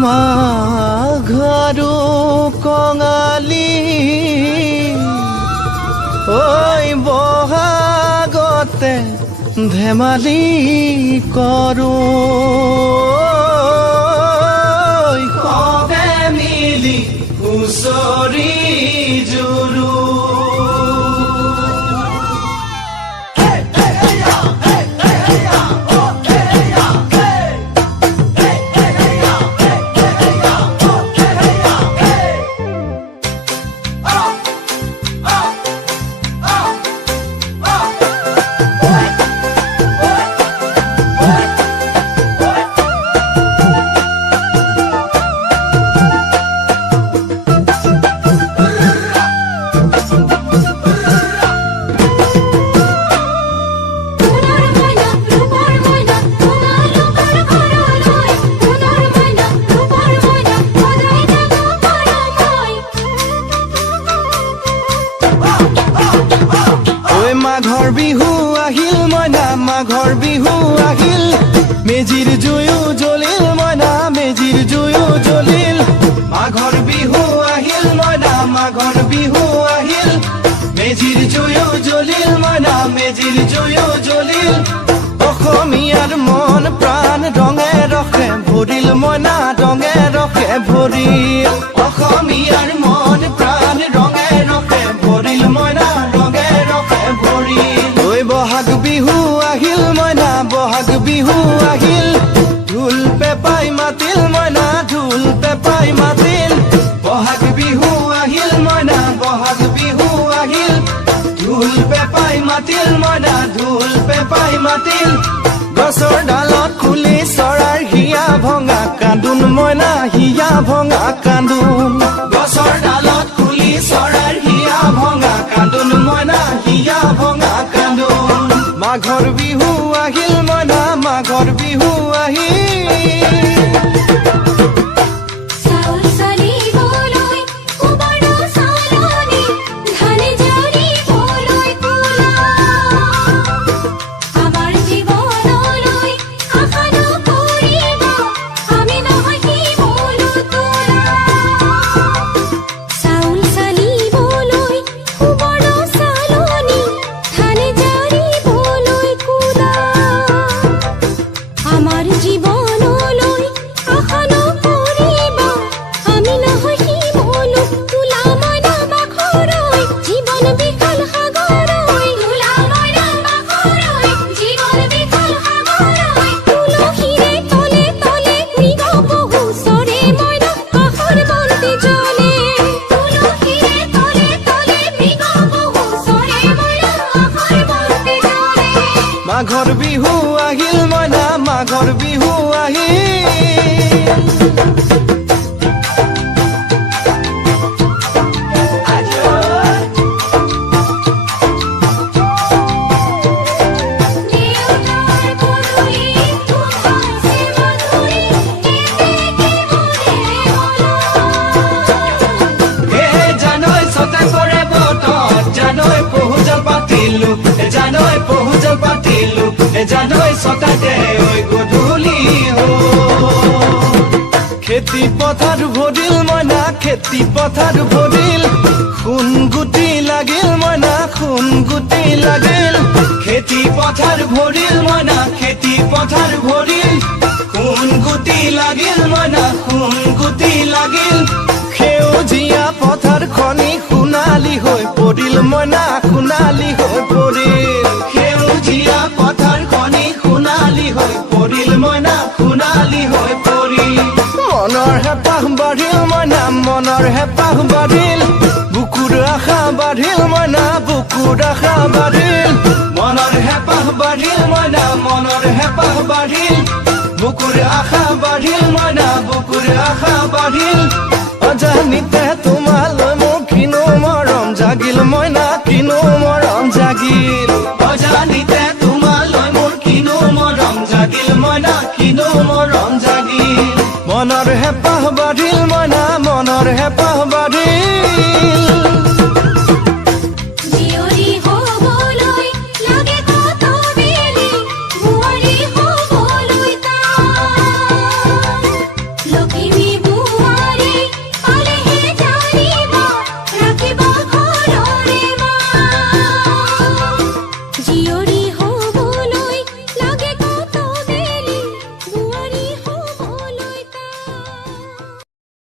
মাঘৰো কঙালী ঐ বহাগতে ধেমালি কৰোঁ সবে মিলি হুঁচৰি জুৰো মাঘৰ বিহু আহিল মইনা মাঘৰ বিহু আহিল মেজিৰ জুয়ো জ্বলিল মইনা মেজিৰ জুয়ো জ্বলিল মাঘৰ বিহু আহিল মইনা মাঘৰ বিহু আহিল মেজিৰ জুয়ো জ্বলিল মইনা মেজিৰ জুয়ো জ্বলিল অসমীয়াৰ মন প্ৰাণ ৰঙে ৰসে ভৰিল মইনা ৰঙে ৰসে ভৰিল অসমীয়াৰ মন প্ৰাণ ৰঙে ৰসে ভৰিল মইনা ৰঙে ৰসে ভৰিল ঐ বহাগ বিহু আহিল মইনা বহাগ বিহু আহিল ঢোল পেপাই মাতিল মইনা ঢোল পেপাই মাতিল বহাগ বিহু আহিল মইনা বহাগ বিহু আহিল ঢোল পেপাই মাতিল মইনা ঢোল পেপাই মাতিল গছৰ ডালত খুলি চৰাৰ হিয়া ভঙা কান্দোন মইনা হিয়া ভঙা কান্দোন গছৰ ডালত খুলি চৰাৰ হিয়া ভঙা কান্দোন মইনা হিয়া ভঙা কান্দোন মাঘৰ বিহু আহিল মইনা মাঘৰ বিহু আহিল মাঘৰ বিহু আহিল মইনা মাঘৰ বিহু আহিল জানৈ ছটা কৰে বতত জানৈ পহুজল পাতিলো জানৈ পহুজল পাতিলো জানৈ ছটাতে ঐ গধূলি খেতি পথাৰ ভৰিল মইনা খেতি পথাৰ ভৰিল সোণ গুটি লাগিল মইনা সোণ গুটি লাগিল খেতি পথাৰ ভৰিল মইনা খেতি পথাৰ ভৰিল সোণ গুটি লাগিল মইনা সোণ গুটি লাগিল সেউজীয়া পথাৰ খনি সোণালী হৈ পৰিল মইনা সোণালী হৈ পৰিল সেউজীয়া পথাৰ খনি সোণালী হৈ পৰিল মইনা সোণালী হৈ পৰিল মনৰ হেঁপাহ বাঢ়িল মইনা মনৰ হেঁপাহ বাঢ়িল বুকুৰ আশা বাঢ়িল মইনা বুকুৰ আশা বাঢ়িল মনৰ হেঁপাহ বাঢ়িল মইনা মনৰ হেঁপাহ বাঢ়িল বুকুৰ আশা বাঢ়িল মইনা বুকুৰ আশা বাঢ়িল অজানিতে তোমালৈ মোৰ কিনো মৰম জাগিল মইনা কিনো মৰম জাগিল অজানিতে তোমালৈ মোৰ কিনো মৰম জাগিল মইনা কিনো মৰম জাগিল মনৰ